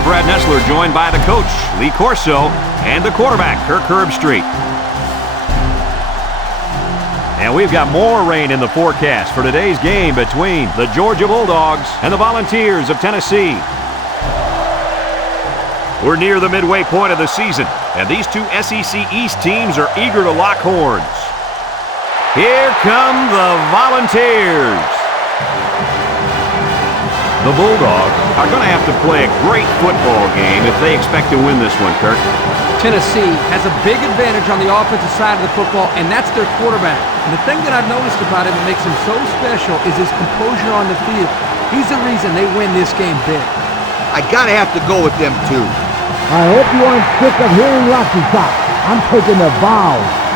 I'm Brad Nessler, joined by the coach, Lee Corso, and the quarterback, Kirk Herbstreit. And we've got more rain in the forecast for today's game between the Georgia Bulldogs and the Volunteers of Tennessee. We're near the midway point of the season, and these two SEC East teams are eager to lock horns. Here come the Volunteers. The Bulldogs are going to have to play a great football game if they expect to win this one, Kirk. Tennessee has a big advantage on the offensive side of the football, and that's their quarterback. And the thing that I've noticed about him that makes him so special is his composure on the field. He's the reason they win this game big. I gotta have to go with them too. I hope you aren't sick of hearing Rocky Top. I'm taking the Vols.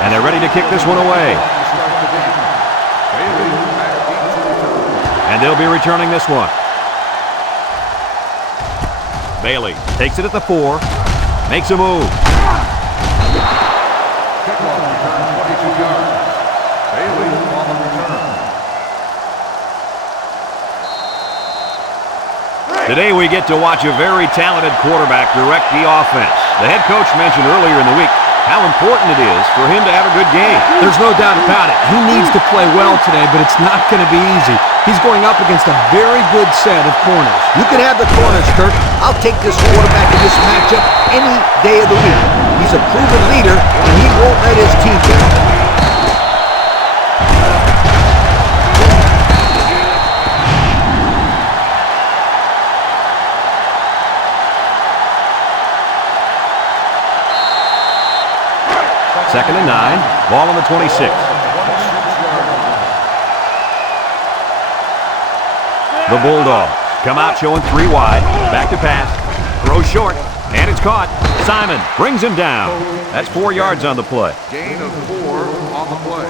And they're ready to kick this one away. And they'll be returning this one. Bailey takes it at the 4, makes a move. Kickoff return, 22 yards. Bailey on the return. Today we get to watch a very talented quarterback direct the offense. The head coach mentioned earlier in the week how important it is for him to have a good game. There's no doubt about it. He needs to play well today, but it's not going to be easy. He's going up against a very good set of corners. You can have the corners, Kirk. I'll take this quarterback in this matchup any day of the week. He's a proven leader, and he won't let his team down. Second and 9, ball on the 26. The Bulldogs come out showing 3 wide, back to pass, throws short, and it's caught. Simon brings him down. That's 4 yards on the play. Gain of 4 on the play.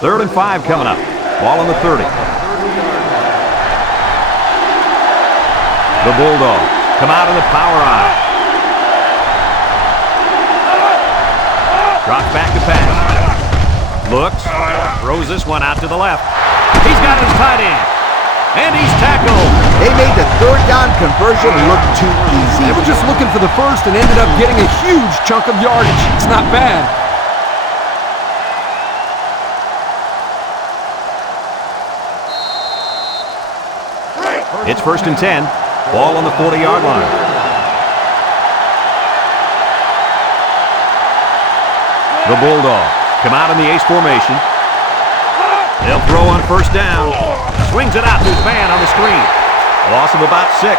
Third and 5 coming up. Ball on the 30. The Bulldogs come out in the power eye. Drops back to pass. Looks. Throws this one out to the left. He's got his tight end. And he's tackled. They made the third down conversion look too easy. They were just looking for the first and ended up getting a huge chunk of yardage. It's not bad. It's first and 10. Ball on the 40-yard line. The Bulldogs come out in the ace formation. They'll throw on first down. Swings it out to his man on the screen. A loss of about 6.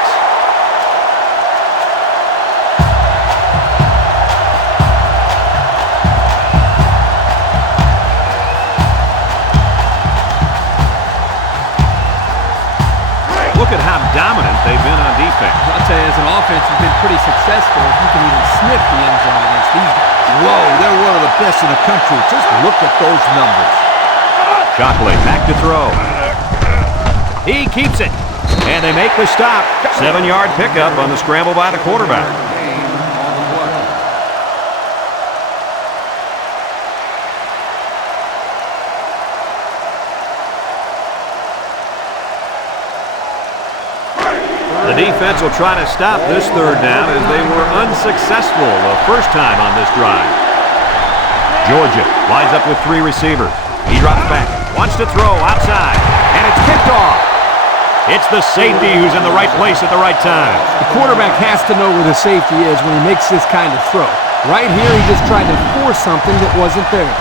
Look at how dominant they've been on defense. I'll tell you, as an offense, you've been pretty successful if you can even sniff the end zone against these guys. Whoa, they're one of the best in the country. Just look at those numbers. Shockley back to throw. He keeps it. And they make the stop. 7-yard pickup on the scramble by the quarterback. Gain on the play. The defense will try to stop this third down as they were unsuccessful the first time on this drive. Georgia lines up with 3 receivers. He drops back, wants to throw outside, and it's kicked off. It's the safety who's in the right place at the right time. The quarterback has to know where the safety is when he makes this kind of throw. Right here, he just tried to force something that wasn't there.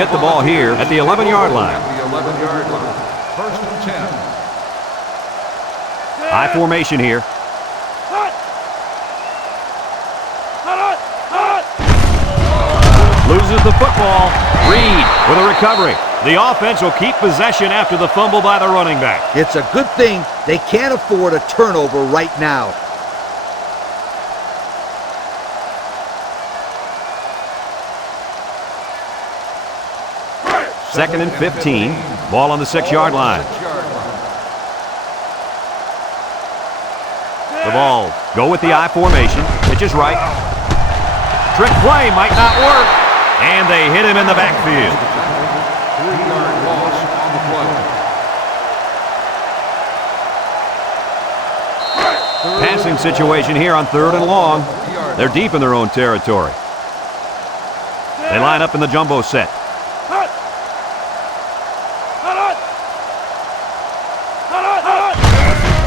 get the ball here at the 11-yard line. At the 11-yard line. First and 10. High formation here. Loses the football. Reed with a recovery. The offense will keep possession after the fumble by the running back. It's a good thing they can't afford a turnover right now. Second and 15. Ball on the 6-yard line. The ball go with the I formation. Pitch is right. Trick play might not work. And they hit him in the backfield. 3-yard loss on the play. Passing situation here on 3rd and long. They're deep in their own territory. They line up in the jumbo set.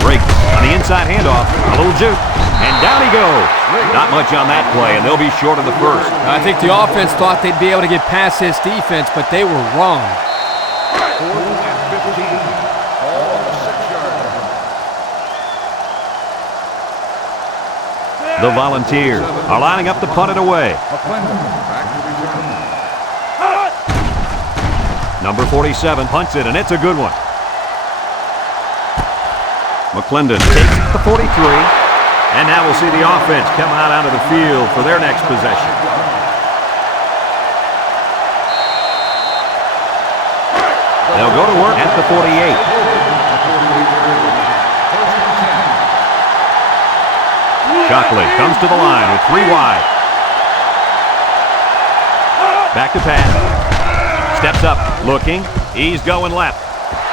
Breaks on the inside handoff. A little juke. And down he goes. Not much on that play, and they'll be short of the first. I think the offense thought they'd be able to get past this defense, but they were wrong. 4th and 15. Ball on the 6-yard line. The Volunteers are lining up to punt it away. McClendon back to return. Number 47 punts it, and it's a good one. McClendon takes the 43. And now we'll see the offense come out onto the field for their next possession. They'll go to work at the 48. Shockley comes to the line with 3 wide. Back to pass. Steps up, looking. He's going left.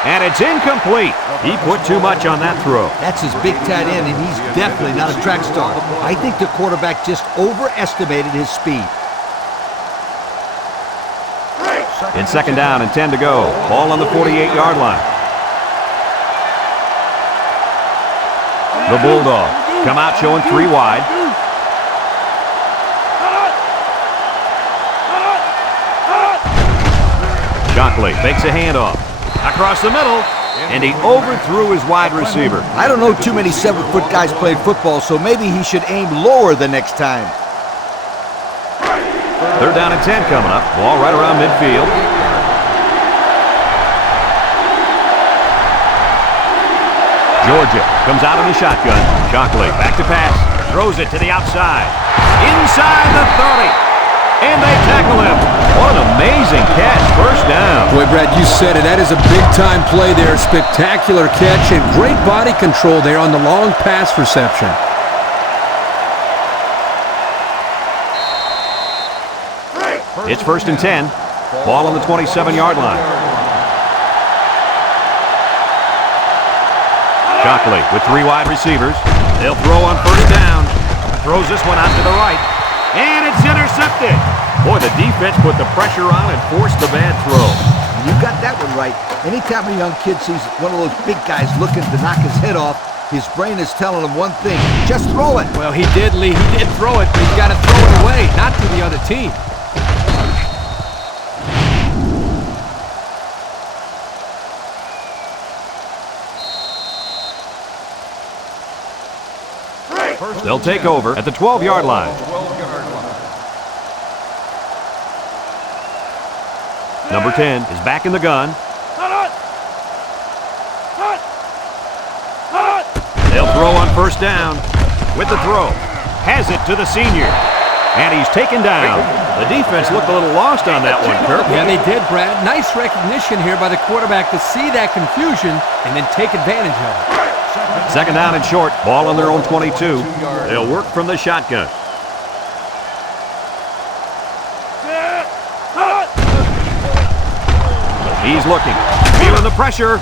And it's incomplete. He put too much on that throw. That's his big tight end, and he's definitely not a track star. I think the quarterback just overestimated his speed. It's 2nd down and 10 to go. Ball on the 48-yard line. The Bulldogs come out showing 3 wide. Shockley makes a handoff. Across the middle, and he overthrew his wide receiver. I don't know too many 7-foot guys playing football, so maybe he should aim lower the next time. 3rd down and 10 coming up. Ball right around midfield. Georgia comes out in the shotgun. Shockley back to pass. Throws it to the outside. Inside the 30. And they tackle him. What an amazing catch. First down. Boy, Brad, you said it. That is a big-time play there. Spectacular catch and great body control there on the long pass reception. It's 1st and 10. Ball on the 27-yard line. Shockley with 3 wide receivers. They'll throw on 1st down. Throws this one out to the right. And it's intercepted. Boy, the defense put the pressure on and forced the bad throw. You got that one right. Anytime a young kid sees one of those big guys looking to knock his head off, his brain is telling him one thing: just throw it. Well, he did, Lee. He did throw it, but he's got to throw it away, not to the other team. They'll take over at the 12-yard line. 12-yard line. Number 10 is back in the gun. They'll throw on 1st down. With the throw. Has it to the senior. And he's taken down. The defense looked a little lost on that one, Kirk. Yeah, they did, Brad. Nice recognition here by the quarterback to see that confusion and then take advantage of it. 2nd down and short. Ball on their own 22. They'll work from the shotgun. He's looking. Feeling the pressure.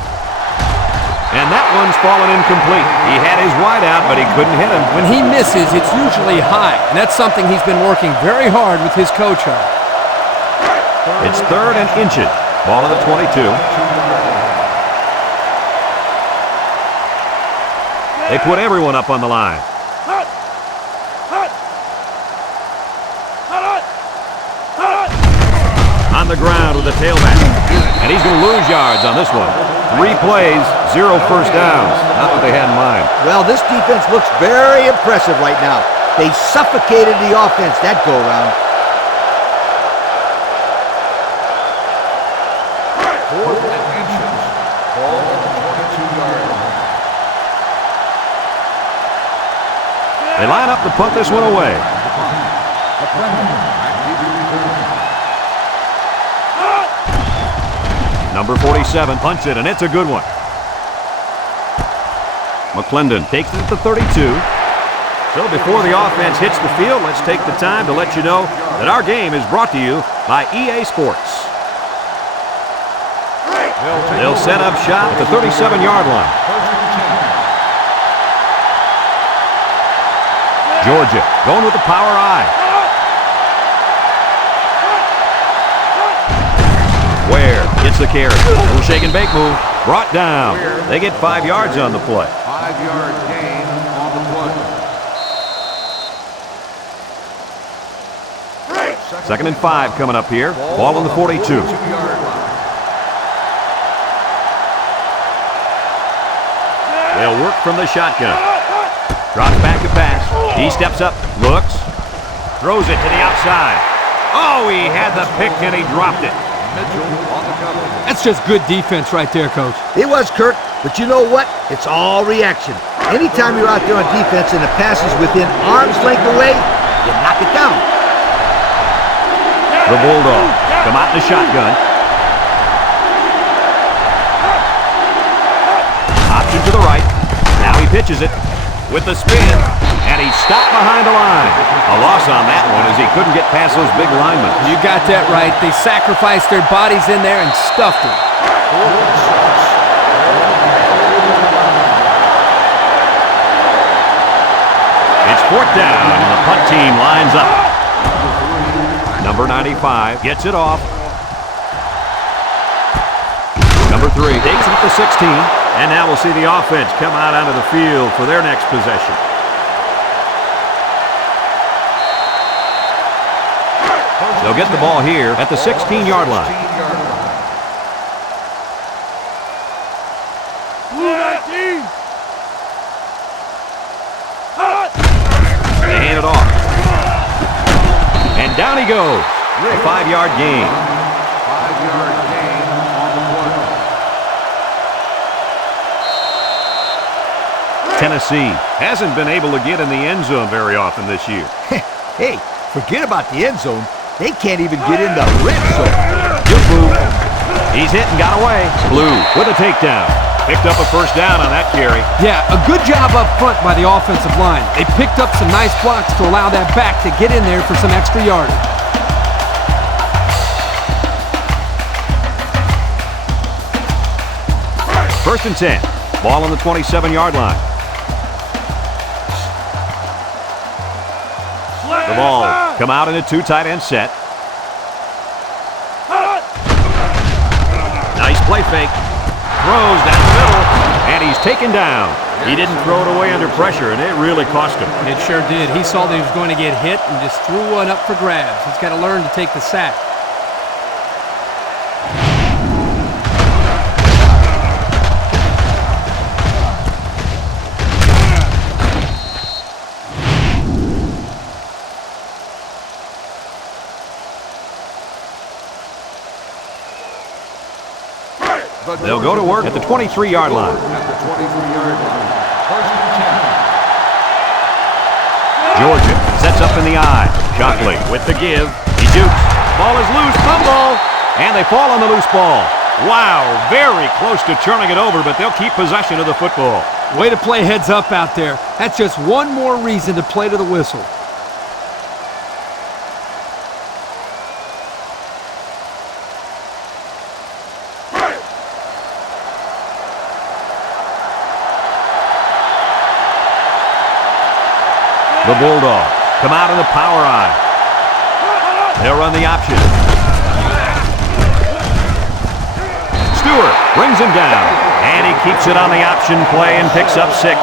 And that one's fallen incomplete. He had his wide out, but he couldn't hit him. When he misses, it's usually high, and that's something he's been working very hard with his coach on. It's 3rd and inches. Ball on the 22. They put everyone up on the line. On on the ground with the tailback. And he's going to lose yards on this one. 3 plays, 0 first downs. Not what they had in mind. Well, this defense looks very impressive right now. They suffocated the offense that go-around. 4th and inches. Ball at the 22-yard line. They line up to punt this one away. Number 47 punts it, and it's a good one. McClendon takes it at the 32. So before the offense hits the field, let's take the time to let you know that our game is brought to you by EA Sports. They'll set up shop at the 37-yard line. Georgia going with the power I. Ware gets the carry. Little shake and bake move. Brought down. They get 5 yards on the play. 5-yard gain on the play. 2nd and 5 coming up here. Ball on the 42. 2-yard line. They'll work from the shotgun. Drops back to pass. He steps up, looks, throws it to the outside. Oh, he had the pick and he dropped it. Mitchell on the cover. That's just good defense right there, Coach. It was, Kirk, but you know what? It's all reaction. Anytime you're out there on defense and the pass is within arm's length away, you knock it down. The Bulldogs come out in the shotgun. Option to the right. Now he pitches it with the spin, and he's stopped behind the line. A loss on that one as he couldn't get past those big linemen. You got that right. They sacrificed their bodies in there and stuffed it. It's 4th down, and the punt team lines up. Number 95 gets it off. Number 3 takes it at the 16. And now we'll see the offense come out onto the field for their next possession. They'll get the ball here at the 16-yard line. They hand it off. And down he goes. A 5-yard gain. 5-yard gain on the play. Tennessee hasn't been able to get in the end zone very often this year. Hey, forget about the end zone. They can't even get in the red zone. Good move. He's hit and got away. Blue with a takedown. Picked up a first down on that carry. Yeah, a good job up front by the offensive line. They picked up some nice blocks to allow that back to get in there for some extra yardage. First and 10. Ball on the 27-yard line. The ball come out in a 2 tight end set. Nice play fake. Throws down the middle, and he's taken down. He didn't throw it away under pressure, and it really cost him. It sure did. He saw that he was going to get hit and just threw one up for grabs. He's got to learn to take the sack. They'll go to work at the 23-yard line. At the 23-yard line. First and 10. Georgia sets up in the eye. Shockley with the give. He jukes. Ball is loose. Fumble. And they fall on the loose ball. Wow, very close to turning it over, but they'll keep possession of the football. Way to play heads up out there. That's just one more reason to play to the whistle. The Bulldogs come out in the power eye. They'll run the option. Stewart brings him down, and he keeps it on the option play and picks up 6.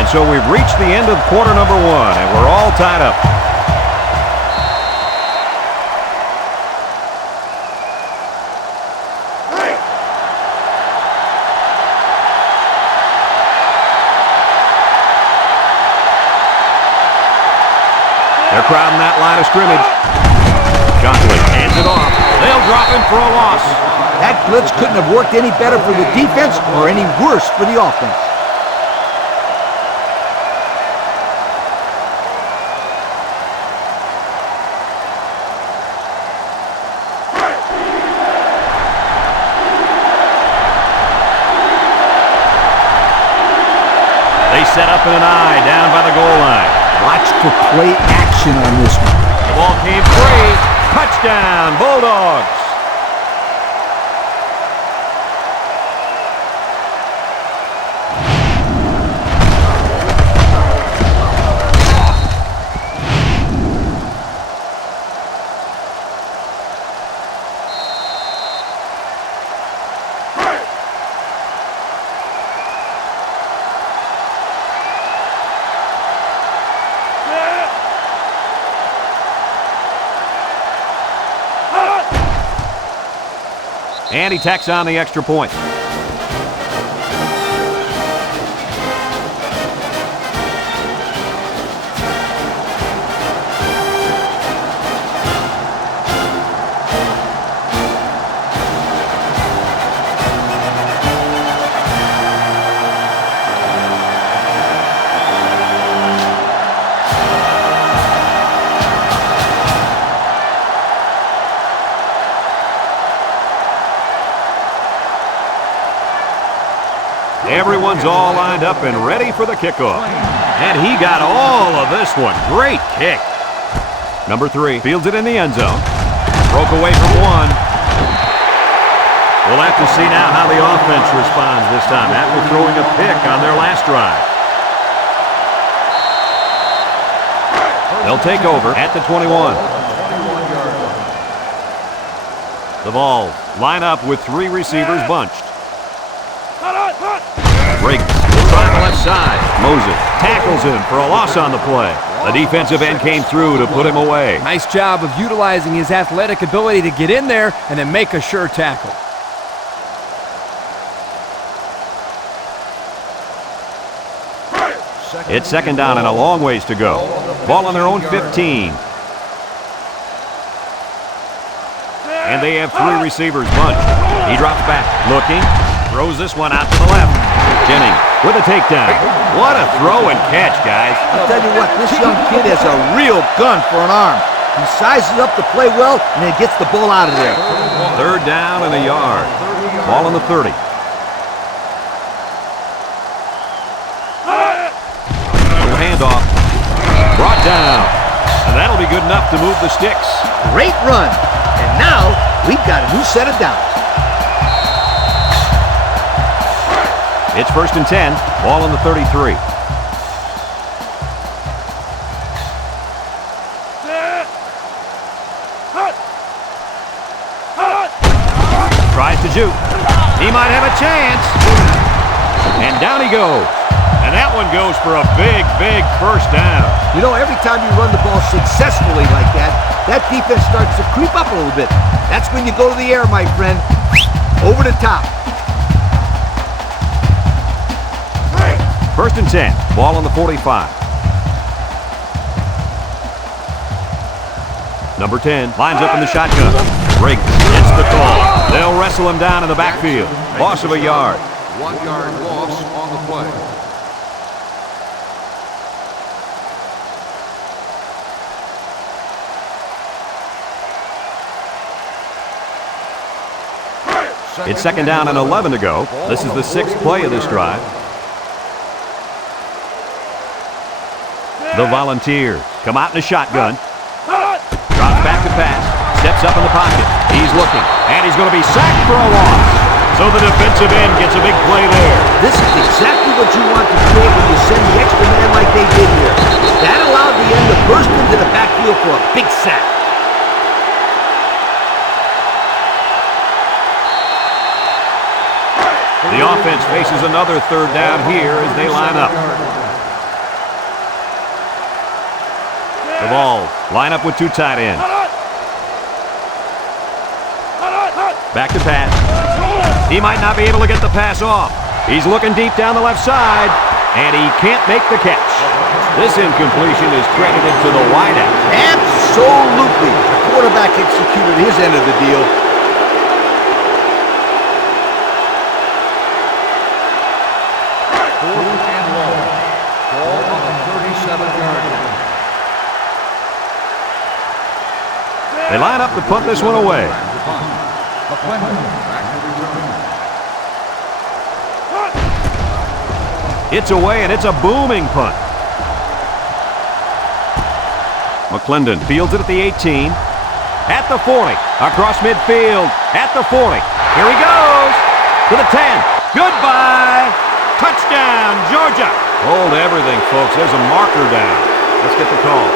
And so we've reached the end of quarter number 1, and we're all tied up. They're crowding that line of scrimmage. Shockley hands it off. They'll drop him for a loss. That blitz couldn't have worked any better for the defense or any worse for the offense. They set up in an eye down by the goal line. Watch for play action on this one. The ball came free. Touchdown, Bulldogs. And he tacks on the extra point. Everyone's all lined up and ready for the kickoff. And he got all of this one. Great kick. Number 3 fields it in the end zone. Broke away from one. We'll have to see now how the offense responds this time after throwing a pick on their last drive. They'll take over at the 21. The Vols line up with 3 receivers bunched. Briggs will try on the left side. Moses tackles him for a loss on the play. The defensive end came through to put him away. Nice job of utilizing his athletic ability to get in there and then make a sure tackle. It's second down and a long ways to go. Ball on their own 15. And they have 3 receivers bunched. He drops back, looking, throws this one out to the left. Jennings with a takedown. What a throw and catch, guys. I'll tell you what, this young kid has a real gun for an arm. He sizes up to play well and then gets the ball out of there. Third down and a yard. Ball on the 30. Little handoff. Brought down. And that'll be good enough to move the sticks. Great run. And now we've got a new set of downs. It's first and 10. Ball on the 33. Tries to juke. He might have a chance. And down he goes. And that one goes for a big, big first down. You know, every time you run the ball successfully like that, that defense starts to creep up a little bit. That's when you go to the air, my friend. Over the top. First and 10. Ball on the 45. Number 10 lines up in the shotgun. Briggs gets the call. They'll wrestle him down in the backfield. Loss of a yard. 1 yard loss on the play. It's second down and 11 to go. This is the 6th play of this drive. The Volunteers come out in a shotgun. Drops back to pass. Steps up in the pocket. He's looking. And he's going to be sacked for a loss. So the defensive end gets a big play there. This is exactly what you want to create when you send the extra man like they did here. That allowed the end to burst into the backfield for a big sack. The offense faces another third down here as they line up. The Vols line up with two tight ends. Back to pass. He might not be able to get the pass off. He's looking deep down the left side, and he can't make the catch. This incompletion is credited to the wideout. Absolutely. The quarterback executed his end of the deal. Fourth and long. Ball on the 37-yard line. They line up to punt this one away. It's away, and it's a booming punt. McClendon fields it at the 18, at the 40, across midfield, at the 40. Here he goes to the 10. Goodbye. Touchdown, Georgia. Hold everything, folks. There's a marker down. Let's get the call.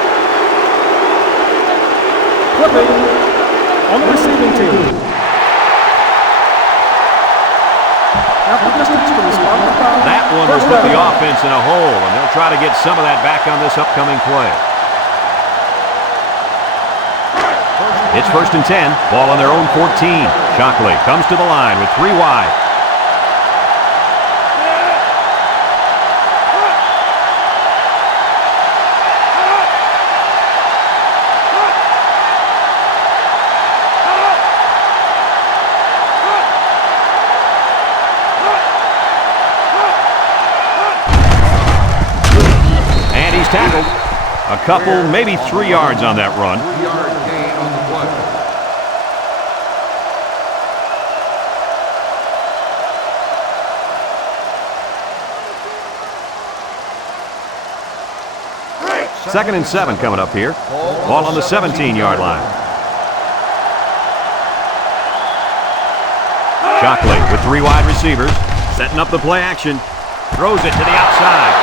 Flipping on the receiving team. That one will put the offense in a hole, and they'll try to get some of that back on this upcoming play. It's 1st and 10. Ball on their own 14. Shockley comes to the line with 3 wide. And he's tackled. A couple, maybe 3 yards on that run. 3-yard gain on the play. Second and 7 coming up here. Ball on the 17-yard line. Shockley with 3 wide receivers, setting up the play action. Throws it to the outside.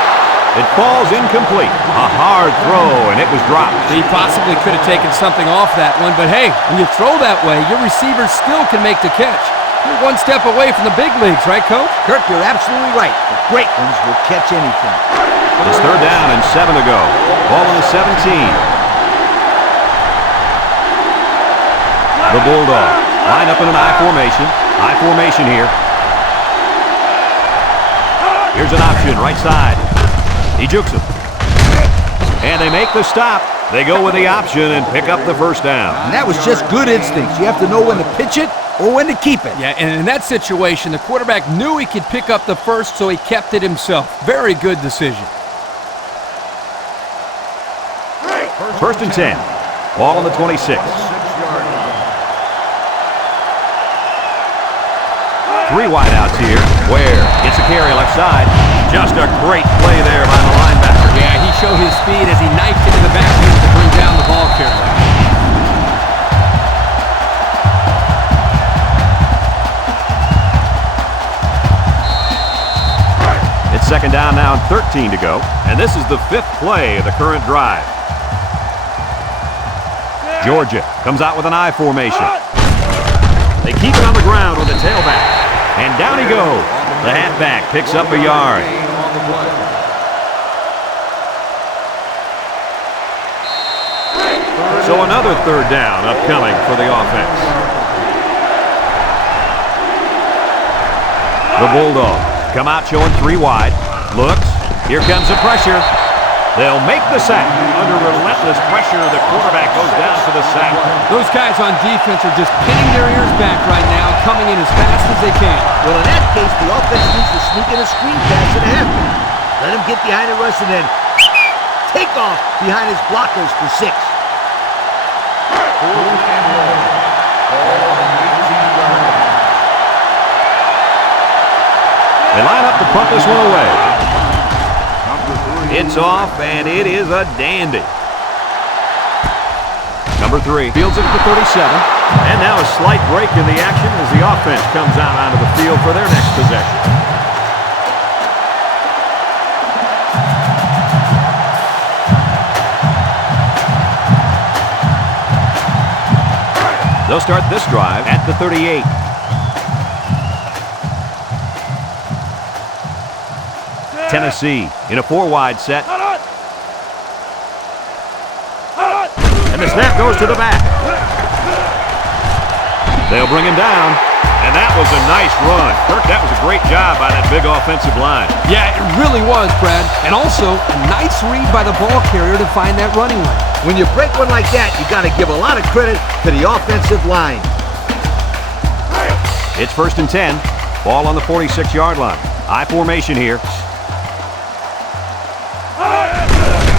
It falls incomplete. A hard throw, and it was dropped. He possibly could have taken something off that one, but hey, when you throw that way, your receivers still can make the catch. You're one step away from the big leagues, right, Coach? Kirk, you're absolutely right. The great ones will catch anything. It's 3rd down and 7 to go. Ball on the 17. The Bulldogs line up in an I formation. I formation here. Here's an option, right side. He jukes him. And they make the stop. They go with the option and pick up the 1st down. And that was just good instincts. You have to know when to pitch it or when to keep it. Yeah, and in that situation, the quarterback knew he could pick up the 1st, so he kept it himself. Very good decision. 1st and 10. Ball on the 26. 6-yard line. 3 wideouts here. Ware gets a carry left side. Just a great play there by the linebacker. Yeah, he showed his speed as he knifed into the backfield to bring down the ball carrier. It's 2nd down now and 13 to go. And this is the 5th play of the current drive. Georgia comes out with an I formation. They keep it on the ground with the tailback. And down he goes. The halfback picks up a yard. Gain on the play. So another 3rd down upcoming for the offense. The Bulldogs come out showing 3 wide. Looks. Here comes the pressure. They'll make the sack. Under relentless pressure, the quarterback goes down for the sack. Those guys on defense are just pinning their ears back right now, coming in as fast as they can. Well, in that case, the offense needs to sneak in a screen pass and a halfback. Let him get behind the rush and then take off behind his blockers for 6. 4th and long. Ball on the 18-yard line. They line up to punt this one away. It's off, and it is a dandy. Number 3 fields it at the 37. And now a slight break in the action as the offense comes out onto the field for their next possession. They'll start this drive at the 38. Tennessee in a 4 wide set. And the snap goes to the back. They'll bring him down. And that was a nice run. Kirk, that was a great job by that big offensive line. Yeah, it really was, Brad. And also, a nice read by the ball carrier to find that running lane. When you break one like that, you got to give a lot of credit to the offensive line. It's 1st and 10. Ball on the 46-yard line. I formation here.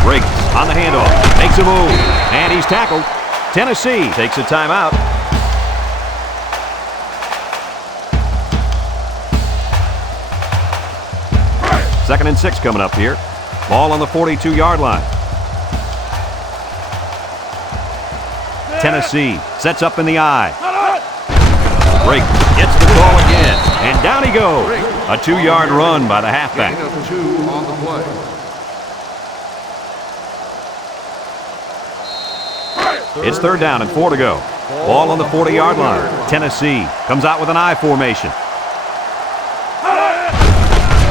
Briggs on the handoff. Makes a move. And he's tackled. Tennessee takes a timeout. 2nd and 6 coming up here. Ball on the 42-yard line. Tennessee sets up in the eye. Briggs gets the ball again. And down he goes. A 2-yard run by the halfback. Gain of 2 on the play. It's 3rd down and 4 to go. Ball on the 40-yard line. Tennessee comes out with an I formation.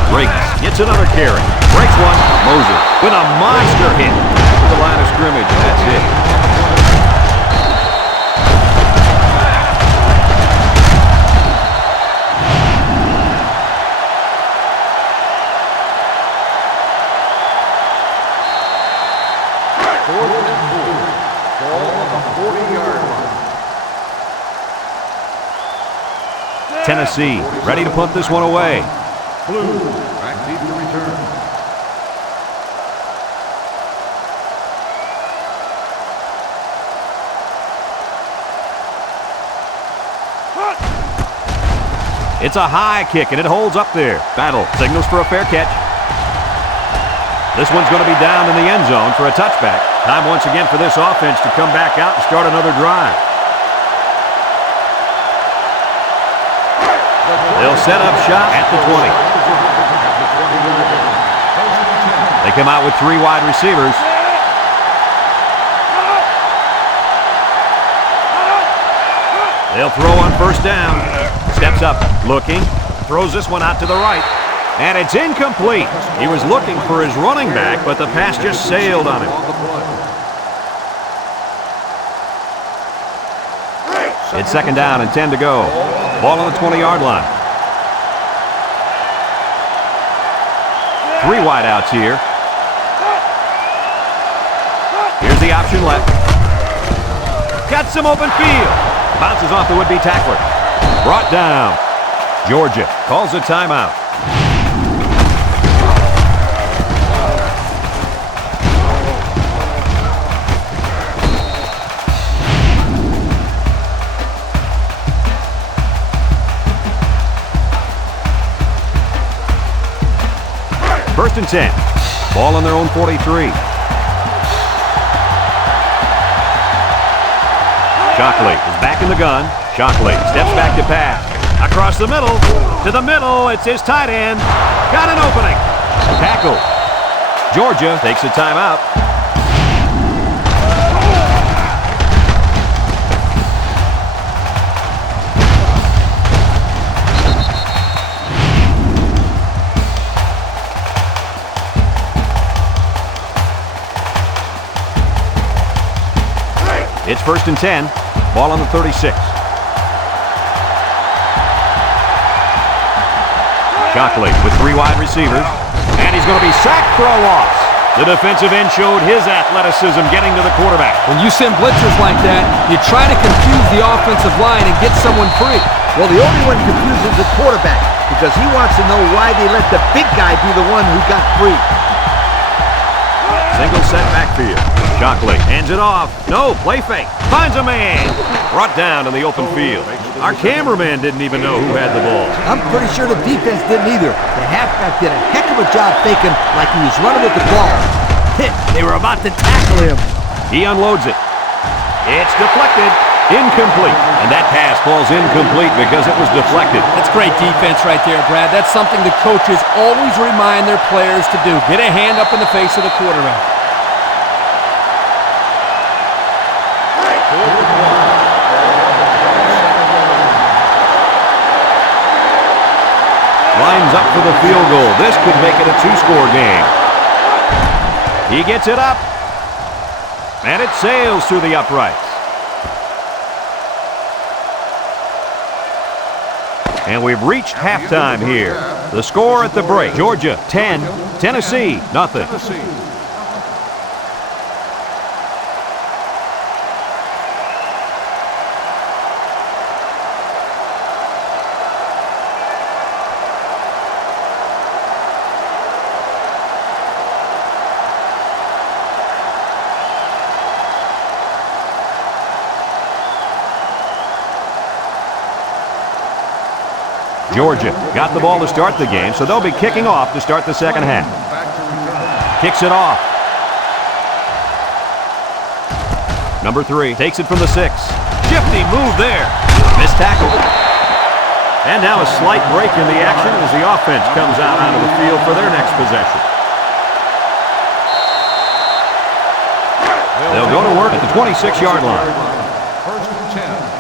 Briggs gets another carry. Breaks one. Moses with a monster hit to the line of scrimmage. That's it. Tennessee ready to punt this one away. Blue, back deep to return. It's a high kick, and it holds up there. Battle signals for a fair catch. This one's going to be down in the end zone for a touchback. Time once again for this offense to come back out and start another drive. They'll set up shop at the 20. They come out with 3 wide receivers. They'll throw on 1st down. Steps up, looking, throws this one out to the right. And it's incomplete. He was looking for his running back, but the pass just sailed on him. It's 2nd down and 10 to go. Ball on the 20-yard line. 3 wideouts here. Here's the option left. Got some open field. Bounces off the would-be tackler. Brought down. Georgia calls a timeout. First and 10. Ball on their own 43. Shockley is back in the gun. Shockley steps back to pass. Across the middle. To the middle. It's his tight end. Got an opening. Tackle. Georgia takes a timeout. It's 1st and 10. Ball on the 36. Shockley with 3 wide receivers. And he's going to be sacked for a loss. The defensive end showed his athleticism getting to the quarterback. When you send blitzers like that, you try to confuse the offensive line and get someone free. Well, the only one confused is the quarterback because he wants to know why they let the big guy be the one who got free. Single set backfield. Shockley hands it off. No, play fake. Finds a man. Brought down in the open field. Our cameraman didn't even know who had the ball. I'm pretty sure the defense didn't either. The halfback did a heck of a job faking like he was running with the ball. They were about to tackle him. He unloads it. It's deflected. Incomplete. And that pass falls incomplete because it was deflected. That's great defense right there, Brad. That's something the coaches always remind their players to do. Get a hand up in the face of the quarterback. Lines up for the field goal. This could make it a 2-score game. He gets it up. And it sails through the uprights. And we've reached halftime here. The score at the break, Georgia 10, Tennessee nothing. Georgia got the ball to start the game, so they'll be kicking off to start the second half. Kicks it off. Number 3 takes it from the 6. Shifty move there. Missed tackle. And now a slight break in the action as the offense comes out onto the field for their next possession. They'll go to work at the 26-yard line. First and 10.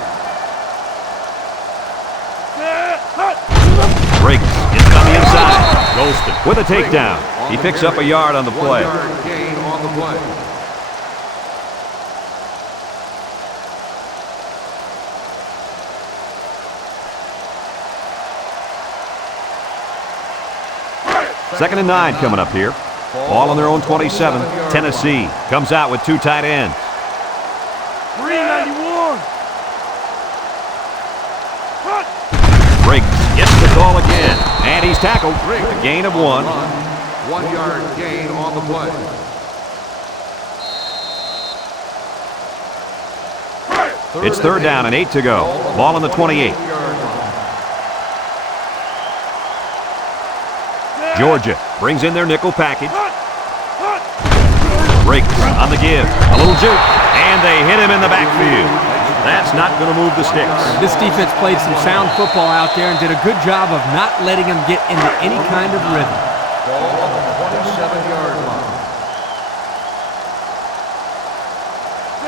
Briggs gets it on the inside. Golston with a takedown. He picks up a yard on the play. 1 yard gain on the play. Second and 9 coming up here. Ball on their own 27. Tennessee comes out with 2 tight ends. 391. Briggs gets the call again, and he's tackled. A gain of 1. 1 yard gain on the play. It's third down and 8 to go. Ball on the 28. Georgia brings in their nickel package. Briggs on the give. A little juke, and they hit him in the backfield. That's not going to move the sticks. This defense played some sound football out there and did a good job of not letting them get into any kind of rhythm. Ball on the 27-yard line.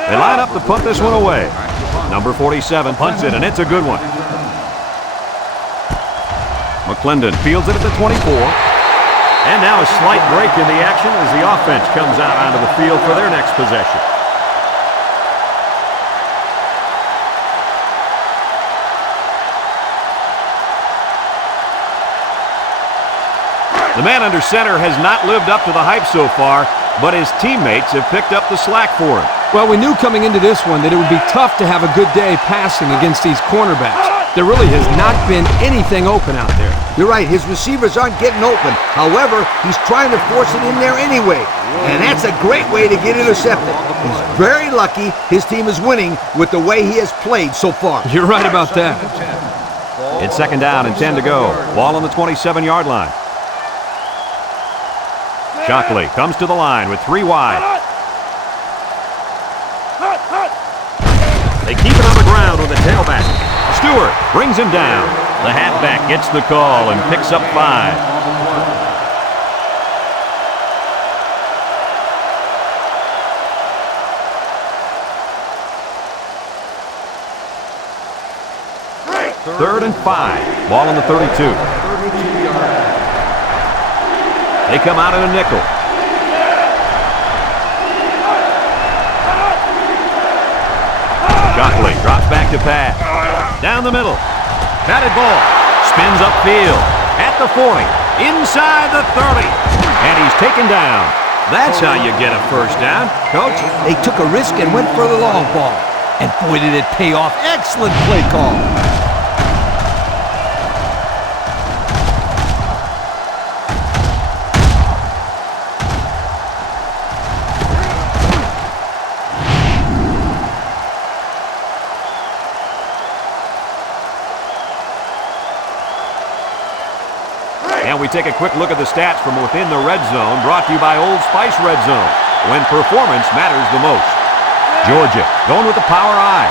They line up to punt this one away. Number 47 punts it, and it's a good one. McClendon fields it at the 24. And now a slight break in the action as the offense comes out onto the field for their next possession. The man under center has not lived up to the hype so far, but his teammates have picked up the slack for him. Well, we knew coming into this one that it would be tough to have a good day passing against these cornerbacks. There really has not been anything open out there. You're right, his receivers aren't getting open. However, he's trying to force it in there anyway. And that's a great way to get intercepted. He's very lucky his team is winning with the way he has played so far. You're right about that. It's second down and 10 to go. Ball on the 27-yard line. Shockley comes to the line with 3 wide. They keep it on the ground with the tailback. Stewart brings him down. The halfback gets the call and picks up 5. Third and 5. Ball on the 32. They come out in a nickel. Shockley drops back to pass. Down the middle. Batted ball. Spins upfield. At the 40. Inside the 30. And he's taken down. That's how you get a first down, Coach. They took a risk and went for the long ball. And boy, did it pay off. Excellent play call. And we take a quick look at the stats from within the red zone, brought to you by Old Spice Red Zone, when performance matters the most. Georgia going with the power eye.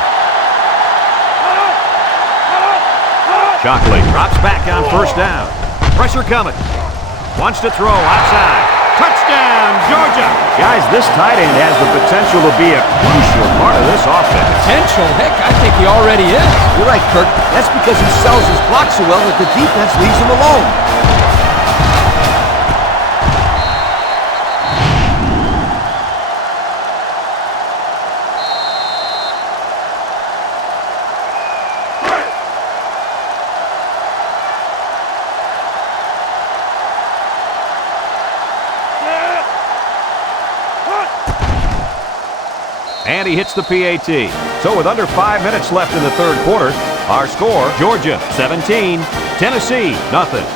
Shockley drops back on first down. Pressure coming. Wants to throw outside. Touchdown, Georgia! Guys, this tight end has the potential to be a crucial part of this offense. Potential? Heck, I think he already is. You're right, Kirk. That's because he sells his blocks so well that the defense leaves him alone. And he hits the PAT. So with under 5 minutes left in the third quarter, our score, Georgia 17, Tennessee nothing.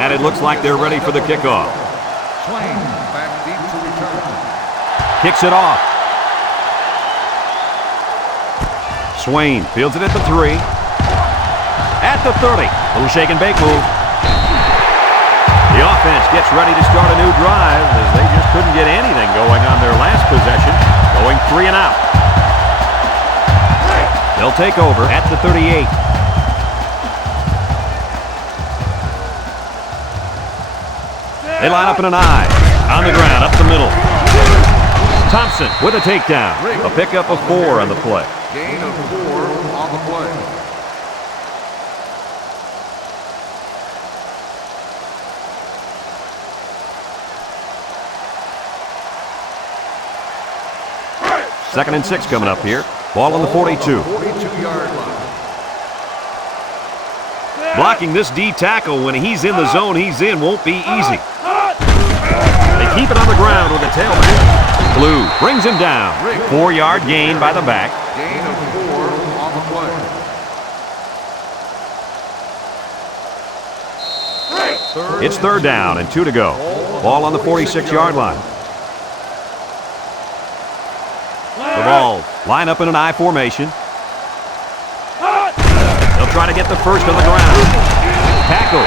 And it looks like they're ready for the kickoff. Swain back deep to return. Kicks it off. Swain fields it at the 3. At the 30. Little shake and bake move. The offense gets ready to start a new drive as they just couldn't get anything going on their last possession, going 3 and out. They'll take over at the 38. They line up in an I. On the ground, up the middle. Thompson with a takedown. A pickup of 4 on the play. Gain of 4 on the play. Second and 6 coming up here. Ball on the 42. 42-yard line. Blocking this D tackle when he's in the zone he's in won't be easy. They keep it on the ground with a tailback. Blue brings him down. 4-yard gain by the back. Gain of 4 on the play. It's third down and 2 to go. Ball on the 46-yard line. The Vols line up in an I formation. They'll try to get the first on the ground. Tackle.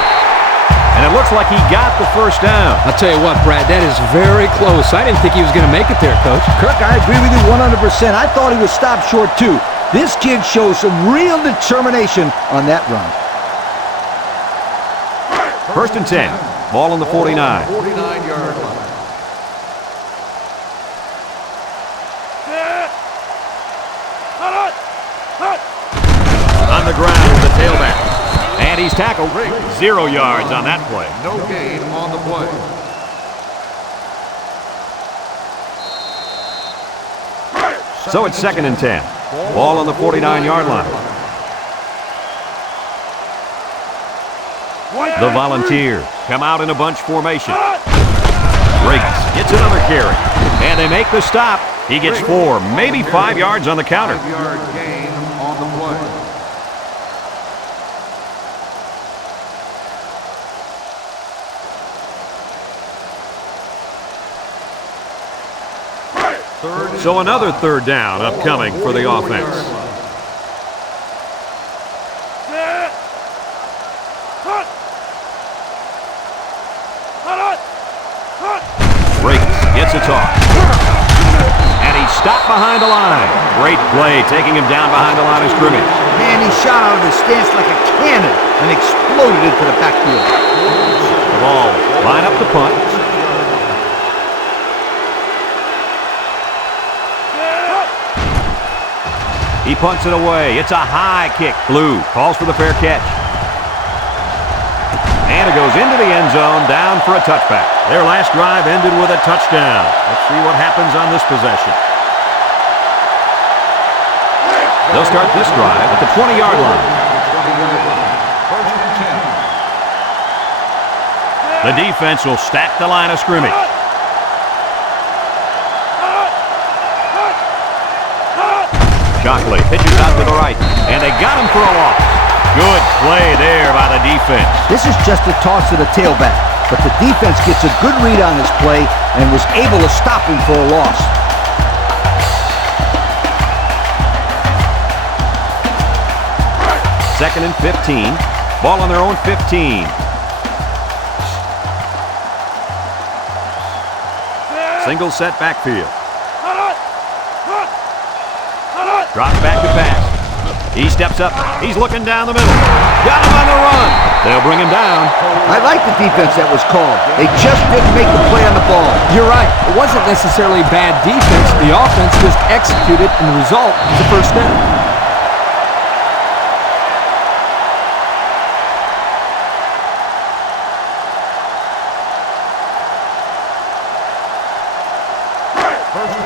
And it looks like he got the first down. I'll tell you what, Brad, that is very close. I didn't think he was going to make it there, Coach. Kirk, I agree with you 100%. I thought he was stopped short, too. This kid shows some real determination on that run. First and 10. Ball on the 49. 49-yard line. On the ground with the tailback. And he's tackled. 0 yards on that play. No gain on the play. So it's second and 10. Ball on the 49-yard line. The Volunteers come out in a bunch formation. Briggs gets another carry. And they make the stop. He gets 4, maybe 5 yards on the counter. 5-yard gain on the play. So another third down upcoming for the offense. Briggs gets a toss. And he's stopped behind the line. Great play taking him down behind the line of scrimmage. Man, he shot out of his stance like a cannon and exploded into the backfield. The Vols line up the punt. He punts it away. It's a high kick. Blue calls for the fair catch. And it goes into the end zone, down for a touchback. Their last drive ended with a touchdown. Let's see what happens on this possession. They'll start this drive at the 20-yard line. First and 10. The defense will stack the line of scrimmage. Shockley pitches out to the right, and they got him for a loss. Good play there by the defense. This is just a toss to the tailback, but the defense gets a good read on this play and was able to stop him for a loss. Second and 15. Ball on their own 15. Single set backfield. Drops back to pass. He steps up. He's looking down the middle. Got him on the run. They'll bring him down. I like the defense that was called. They just didn't make the play on the ball. You're right. It wasn't necessarily bad defense. The offense just executed, and the result is a first down.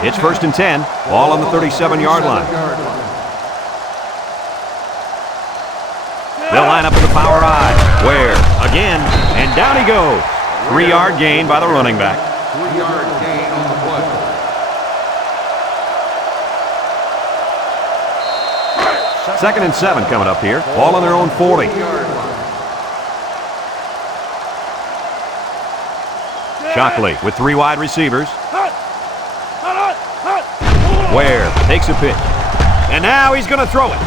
It's 1st and 10, ball on the 37-yard line. They'll line up in the power I. Where? Again, and down he goes. 3-yard gain by the running back. 3-yard gain on the play. Second and 7 coming up here. Ball on their own 40. Shockley with 3 wide receivers. Ware takes a pitch. And now he's going to throw it.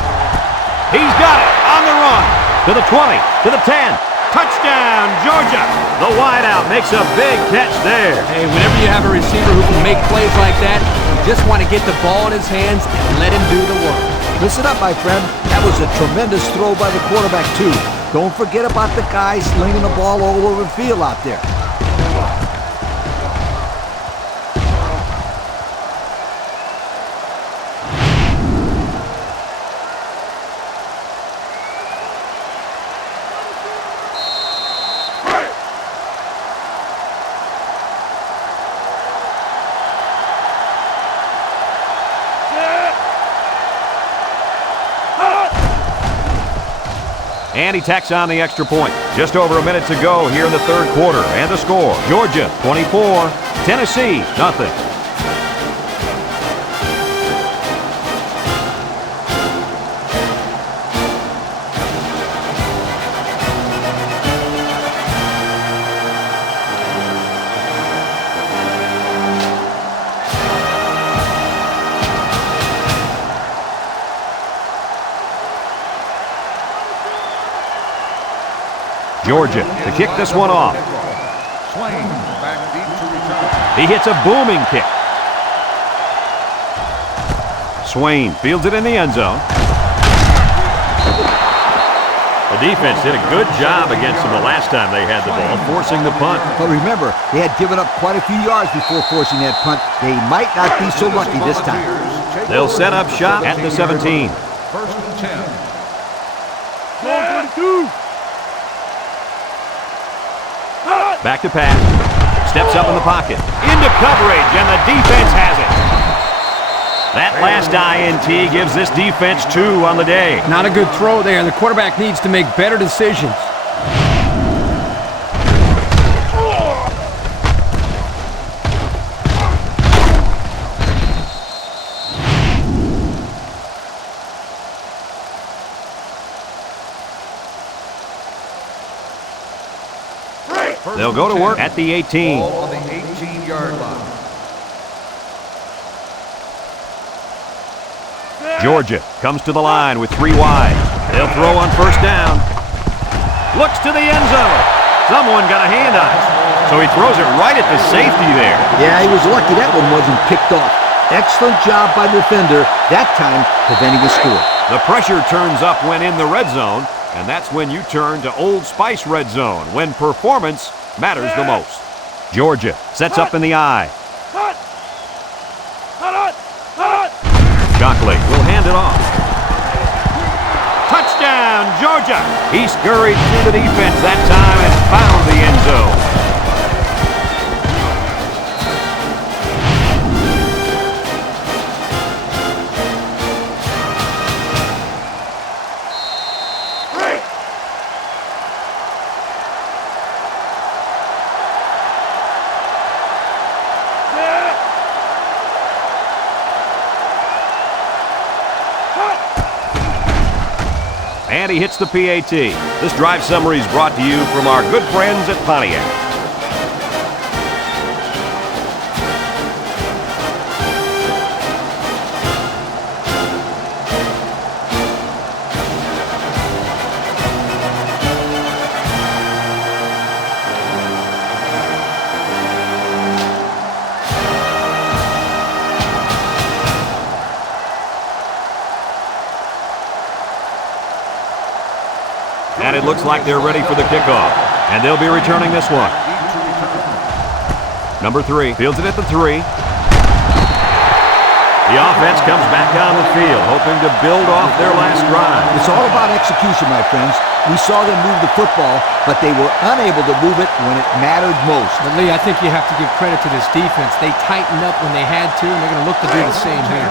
He's got it on the run. To the 20, to the 10. Touchdown, Georgia. The wideout makes a big catch there. Hey, whenever you have a receiver who can make plays like that, you just want to get the ball in his hands and let him do the work. Listen up, my friend. That was a tremendous throw by the quarterback, too. Don't forget about the guy slinging the ball all over the field out there. And he tacks on the extra point. Just over a minute to go here in the third quarter. And the score, Georgia 24, Tennessee nothing. Georgia to kick this one off. Swain back deep to return. He hits a booming kick. Swain fields it in the end zone. The defense did a good job against them the last time they had the ball, forcing the punt. But remember, they had given up quite a few yards before forcing that punt. They might not be so lucky this time. They'll set up shop at the 17. 1st and 10. Back to pass. Steps up in the pocket. Into coverage, and the defense has it. That last INT gives this defense 2 on the day. Not a good throw there, and the quarterback needs to make better decisions. They'll go to work at the 18. Ball on the 18-yard line. Georgia comes to the line with 3 wide. They'll throw on 1st down. Looks to the end zone. Someone got a hand on it. So he throws it right at the safety there. Yeah, he was lucky that one wasn't picked off. Excellent job by the defender, that time preventing a score. The pressure turns up when in the red zone, and that's when you turn to Old Spice red zone, when performance matters the most. Georgia sets up in the I. Shockley will hand it off. Touchdown, Georgia! He scurried through the defense that time and found the end zone. And he hits the PAT. This drive summary is brought to you from our good friends at Pontiac. And it looks like they're ready for the kickoff. And they'll be returning this one. Number 3 fields it at the 3. The offense comes back on the field, hoping to build off their last drive. It's all about execution, my friends. We saw them move the football, but they were unable to move it when it mattered most. But Lee, I think you have to give credit to this defense. They tightened up when they had to, and they're going to look to do the same here.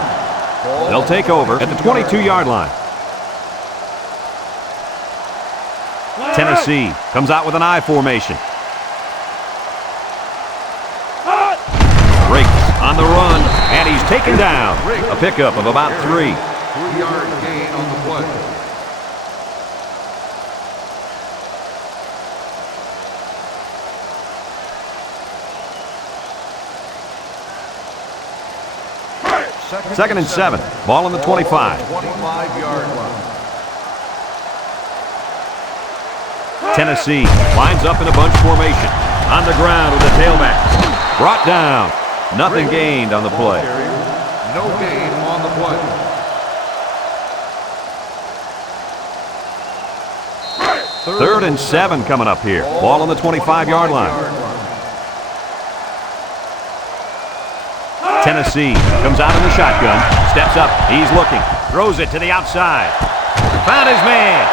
They'll take over at the 22-yard line. Tennessee comes out with an I formation. Breaks on the run, and he's taken down. A pickup of about 3. 3-yard gain on the play. Second and 7. Ball on the 25. 25-yard line. Tennessee lines up in a bunch formation. On the ground with the tailback. Brought down. Nothing gained on the play. No gain on the play. Third and 7 coming up here. Ball on the 25-yard line. Tennessee comes out in the shotgun. Steps up. He's looking. Throws it to the outside. Found his man.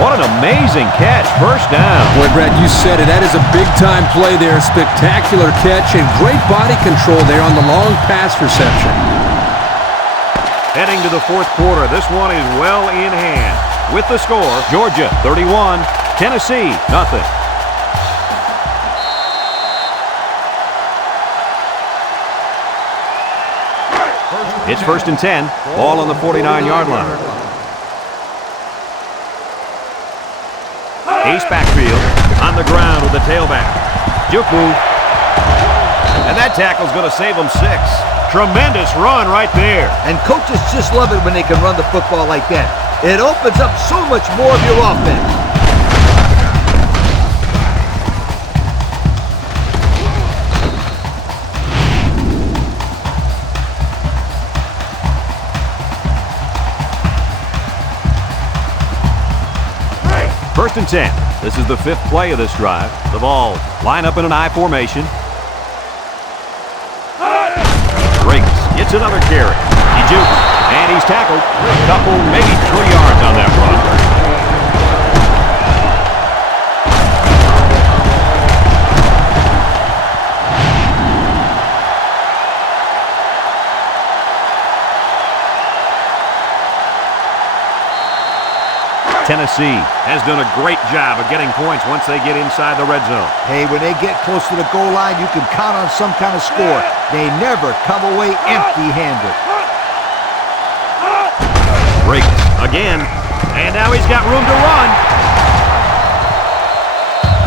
What an amazing catch. First down. Boy, Brad, you said it. That is a big-time play there. Spectacular catch and great body control there on the long pass reception. Heading to the fourth quarter. This one is well in hand. With the score, Georgia 31, Tennessee nothing. It's first and 10. Ball on the 49-yard line. Ace backfield. On the ground with the tailback. Juke move. And that tackle's going to save them 6. Tremendous run right there. And coaches just love it when they can run the football like that. It opens up so much more of your offense. First and 10. This is the 5th play of this drive. The Vols line up in an I formation. Breaks. Gets another carry. He jukes. And he's tackled. A couple, maybe 3 yards on that run. Tennessee has done a great job of getting points once they get inside the red zone. Hey, when they get close to the goal line, you can count on some kind of score. They never come away empty-handed. Breaks again, and now he's got room to run.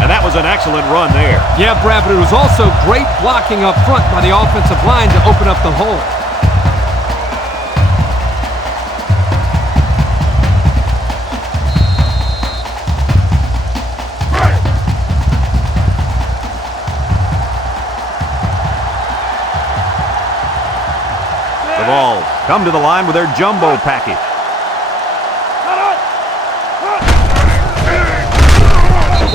And that was an excellent run there. Yeah, Brad, but it was also great blocking up front by the offensive line to open up the hole. Vols come to the line with their jumbo package.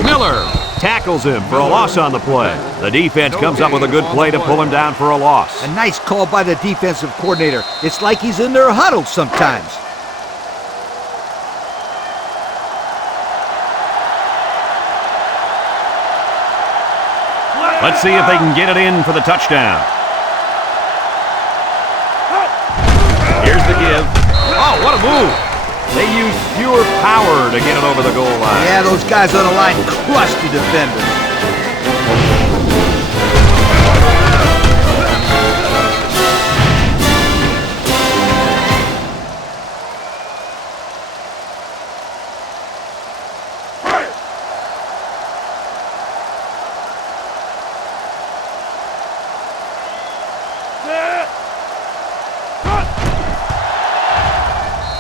Miller tackles him for a loss on the play. The defense comes up with a good play to pull him down for a loss. A nice call by the defensive coordinator. It's like he's in their huddle sometimes. Let's see if they can get it in for the touchdown. Here's the give. Oh, what a move. They used pure power to get it over the goal line. Yeah, those guys on the line crushed the defender.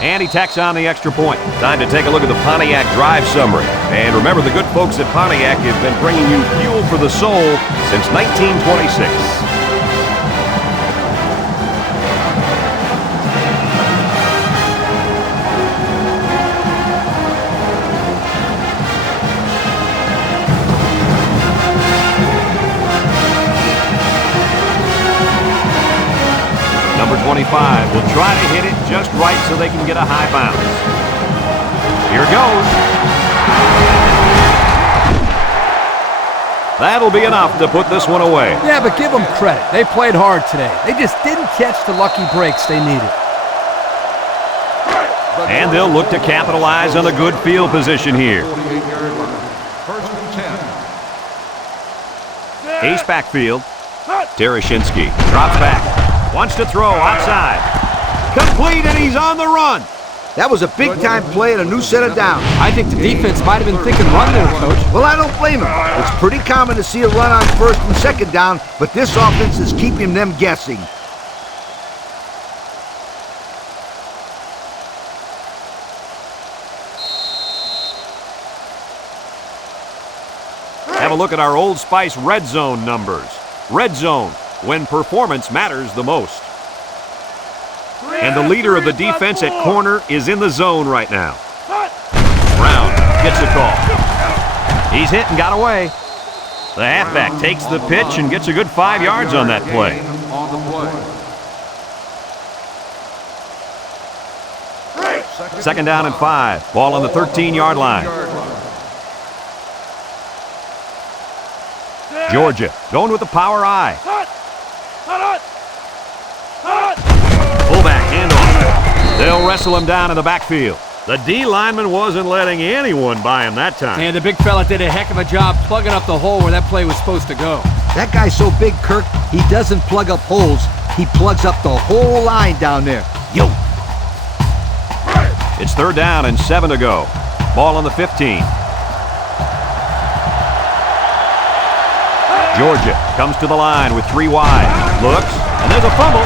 And he tacks on the extra point. Time to take a look at the Pontiac drive summary. And remember, the good folks at Pontiac have been bringing you fuel for the soul since 1926. Number 25 will try to hit it just right so they can get a high bounce. Here goes. That'll be enough to put this one away. Yeah, but give them credit. They played hard today. They just didn't catch the lucky breaks they needed. And they'll look to capitalize on the good field position here. First and 10. Ace backfield. Tereshinski drops back. Wants to throw outside. Complete, and he's on the run. That was a big-time play and a new set of downs. I think the defense might have been thinking run there, Coach. Well, I don't blame him. It's pretty common to see a run on first and second down, but this offense is keeping them guessing. Have a look at our Old Spice red zone numbers. Red zone, when performance matters the most. And the leader of the defense at corner is in the zone right now. Brown gets a call. He's hit and got away. The halfback takes the pitch and gets a good 5 yards on that play. On the play. Second down and 5. Ball on the 13-yard line. Georgia going with the power I. Fullback handoff. They'll wrestle him down in the backfield. The D lineman wasn't letting anyone by him that time. And the big fella did a heck of a job plugging up the hole where that play was supposed to go. That guy's so big, Kirk, he doesn't plug up holes. He plugs up the whole line down there. Yo! It's third down and 7 to go. Ball on the 15. Georgia comes to the line with 3 wide. Looks, and there's a fumble.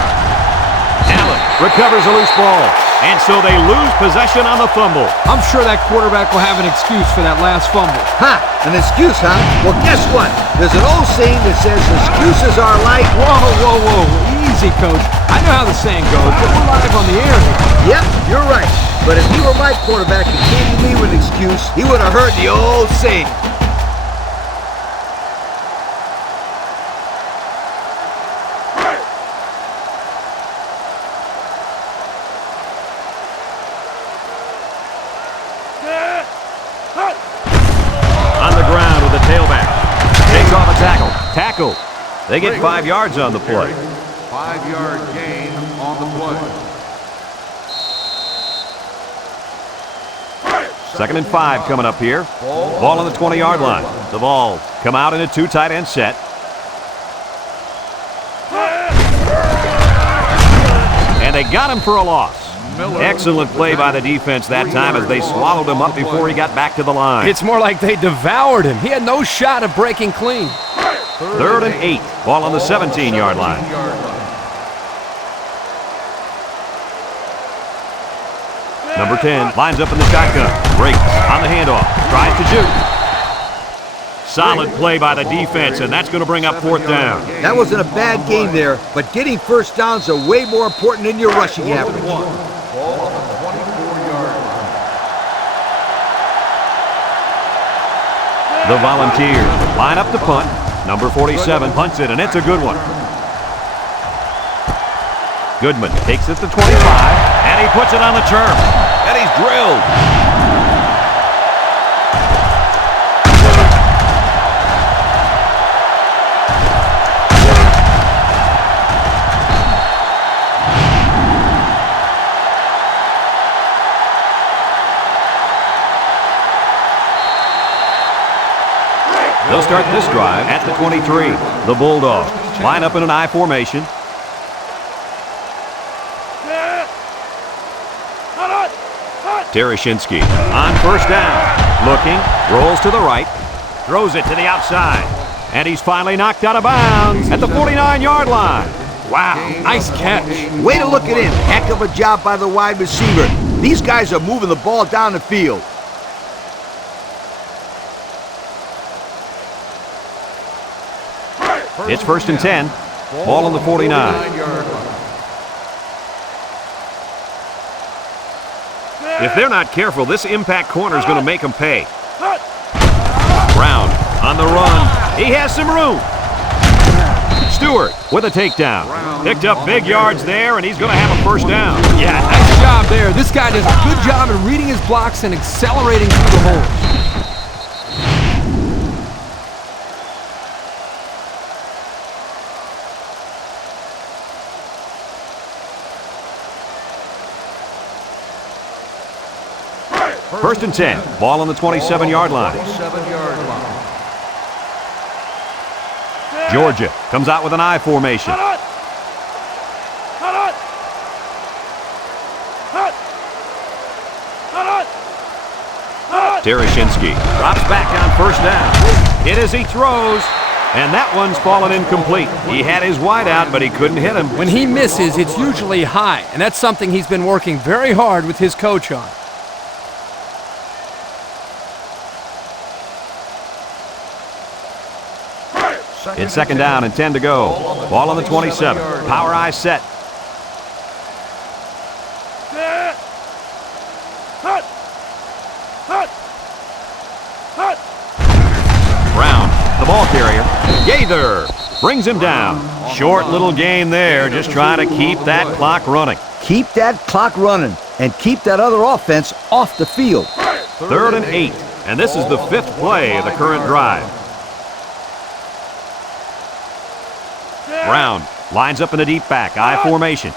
Allen recovers a loose ball. And so they lose possession on the fumble. I'm sure that quarterback will have an excuse for that last fumble. Ha! An excuse, huh? Well, guess what? There's an old saying that says excuses are like... Whoa. Easy, Coach. I know how the saying goes, but we're live on the air here. Yep, you're right. But if he were my quarterback and came to me with an excuse, he would have heard the old saying. On the ground with the tailback. Takes off a tackle. Tackle. They get 5 yards on the play. 5-yard gain on the play. Second and 5 coming up here. Ball on the 20-yard line. The Vols come out in a 2 tight end set. And they got him for a loss. Excellent play by the defense that time as they swallowed him up before he got back to the line. It's more like they devoured him. He had no shot of breaking clean. Third and 8. Ball on the 17-yard line. Number 10 lines up in the shotgun. Breaks on the handoff. Tries to shoot. Solid play by the defense, and that's going to bring up fourth down. That wasn't a bad game there, but getting first downs are way more important than your rushing average. Ball on the 24-yard line. The Volunteers line up to punt. Number 47 punts it, and it's a good one. Goodman takes it to 25, and he puts it on the turf, and he's drilled. They'll start this drive at the 23. The Bulldogs line up in an I formation. Tereshinski on first down. Looking, rolls to the right, throws it to the outside. And he's finally knocked out of bounds at the 49-yard line. Wow, nice catch. Way to look it in. Heck of a job by the wide receiver. These guys are moving the ball down the field. It's first and 10. Ball on the 49. If they're not careful, this impact corner is going to make them pay. Brown on the run. He has some room. Stewart with a takedown. Picked up big yards there, and he's going to have a first down. Yeah, nice job there. This guy does a good job of reading his blocks and accelerating through the holes. First and 10. Ball on the 27-yard line. 27-yard line. Georgia comes out with an I formation. Tereshinski drops back on first down. Hit as he throws, and that one's fallen incomplete. He had his wide out, but he couldn't hit him. When he misses, it's usually high, and that's something he's been working very hard with his coach on. It's second down and 10 to go. Ball on the 27. Power I set. Brown, the ball carrier. Gaither brings him down. Short little gain there, just trying to keep that clock running. Keep that clock running and keep that other offense off the field. Third and 8, and this is the 5th play of the current drive. Brown lines up in a deep back, I formation.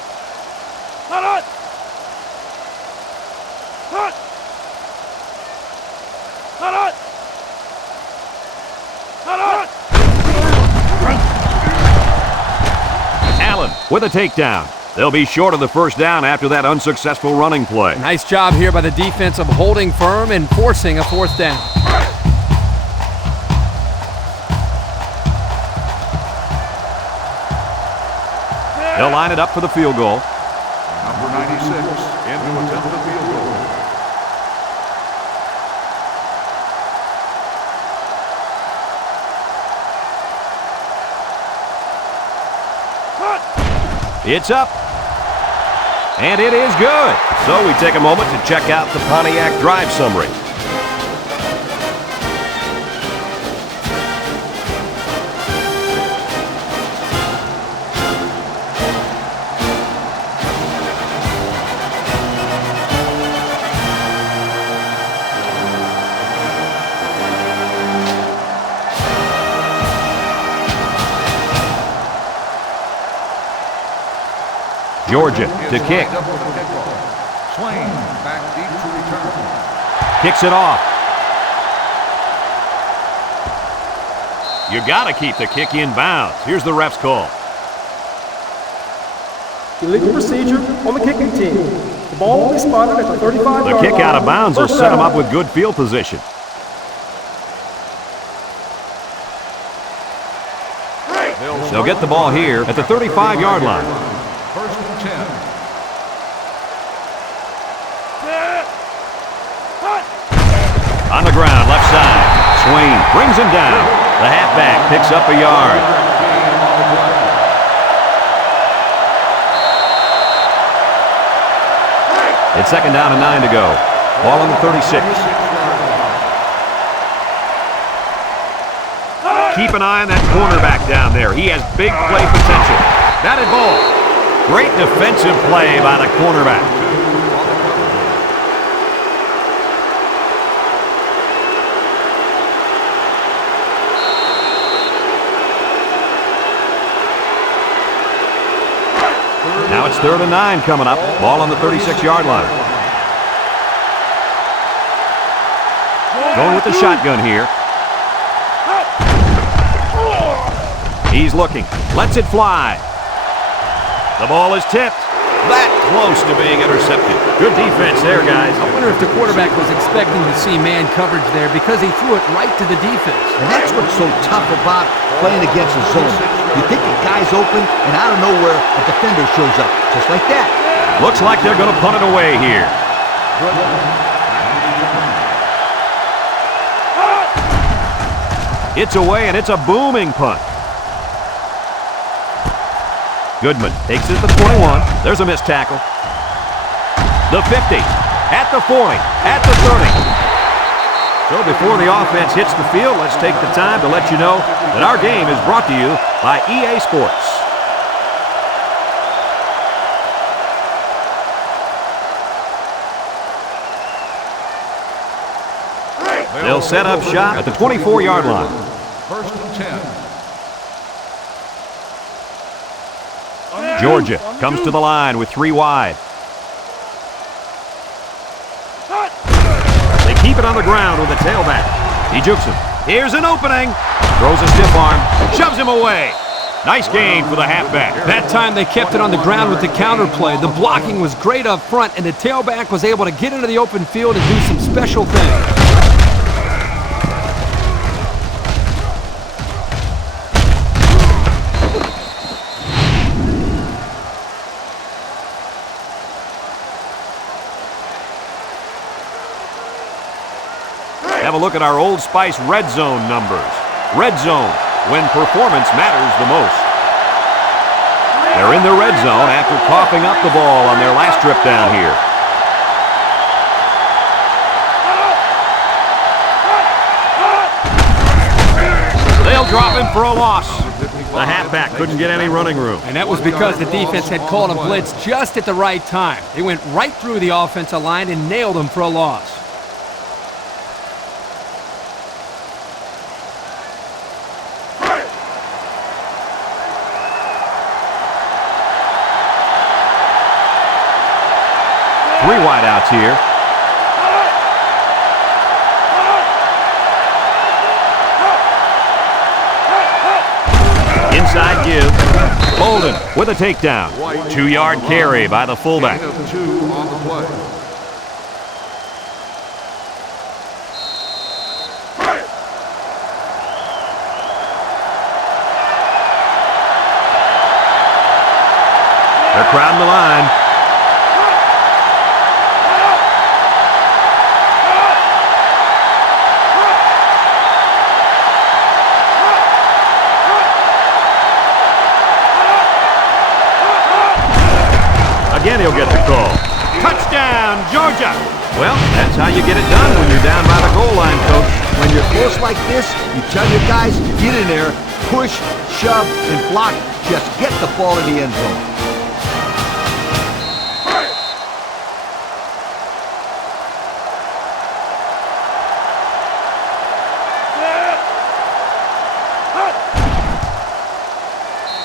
Allen with a takedown. They'll be short of the first down after that unsuccessful running play. Nice job here by the defense of holding firm and forcing a fourth down. They'll line it up for the field goal. Number 96 in to attempt the field goal. It's up. And it is good. So we take a moment to check out the Pontiac drive summary. Georgia to kick. Swain back deep to return. Kicks it off. You got to keep the kick in bounds. Here's the ref's call. Illegal procedure on the kicking team. The ball will be spotted at the 35-yard line. The kick out of bounds will set them up with good field position. They'll get the ball here at the 35-yard line. First and 10. On the ground, left side. Swain brings him down. The halfback picks up a yard. It's second down and 9 to go. Ball on the 36. Keep an eye on that cornerback down there. He has big play potential. Batted ball. Great defensive play by the cornerback. Now it's third and 9 coming up. Ball on the 36-yard line. Going with the shotgun here. He's looking. Lets it fly. The ball is tipped. That close to being intercepted. Good defense there, guys. I wonder if the quarterback was expecting to see man coverage there because he threw it right to the defense. And that's what's so tough about playing against a zone. You think a guy's open, and out of nowhere, a defender shows up, just like that. Looks like they're going to punt it away here. It's away, and it's a booming punt. Goodman takes it to the 21. There's a missed tackle. The 50, at the 40, at the 30. So before the offense hits the field, let's take the time to let you know that our game is brought to you by EA Sports. They'll set up shop at the 24-yard line. First and 10. Georgia comes to the line with 3 wide. it on the ground with a tailback. He jukes him. Here's an opening. Throws a stiff arm. Shoves him away. Nice gain for the halfback. That time they kept it on the ground with the counter play. The blocking was great up front, and the tailback was able to get into the open field and do some special things. Have a look at our Old Spice Red Zone numbers. Red Zone, when performance matters the most. They're in the red zone after coughing up the ball on their last trip down here. They'll drop him for a loss. The halfback couldn't get any running room. And that was because the defense had called a blitz just at the right time. They went right through the offensive line and nailed him for a loss. Three wideouts here. Inside give. Bolden with a takedown. 2-yard carry by the fullback. Gain of 2 on the play. They're crowding the line. Again, he'll get the call. Touchdown, Georgia! Well, that's how you get it done when you're down by the goal line, Coach. When you're close like this, you tell your guys, get in there, push, shove, and block. Just get the ball in the end zone.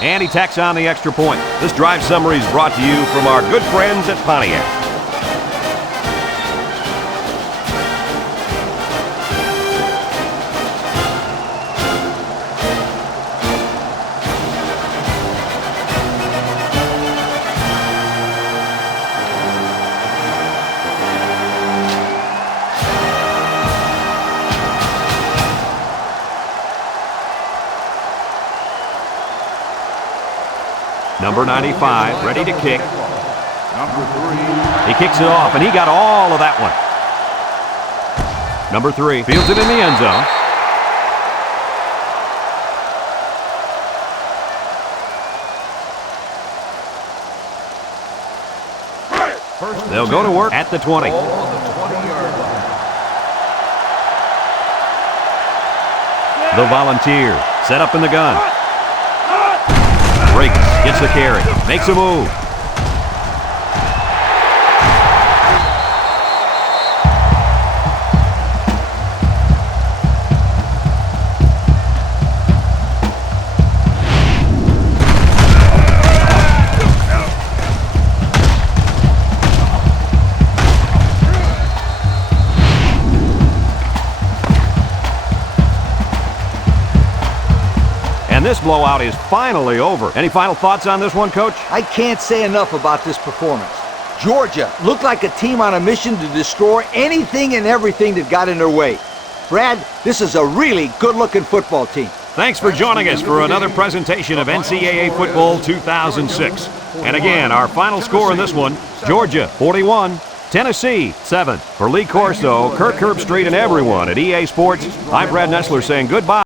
And he tacks on the extra point. This drive summary is brought to you from our good friends at Pontiac. Number 95, ready to kick. Number 3. He kicks it off, and he got all of that one. Number 3 fields it in the end zone. They'll go to work at the 20. Ball on the 20-yard line. The Volunteer set up in the gun. Breaks, gets the carry, makes a move. And this blowout is finally over. Any final thoughts on this one, Coach? I can't say enough about this performance. Georgia looked like a team on a mission to destroy anything and everything that got in their way. Brad, this is a really good-looking football team. Thanks for joining us for another presentation of NCAA Football 2006. And again, our final score in this one, Georgia 41, Tennessee 7. For Lee Corso, Kirk Herbstreit, and everyone at EA Sports, I'm Brad Nessler saying goodbye.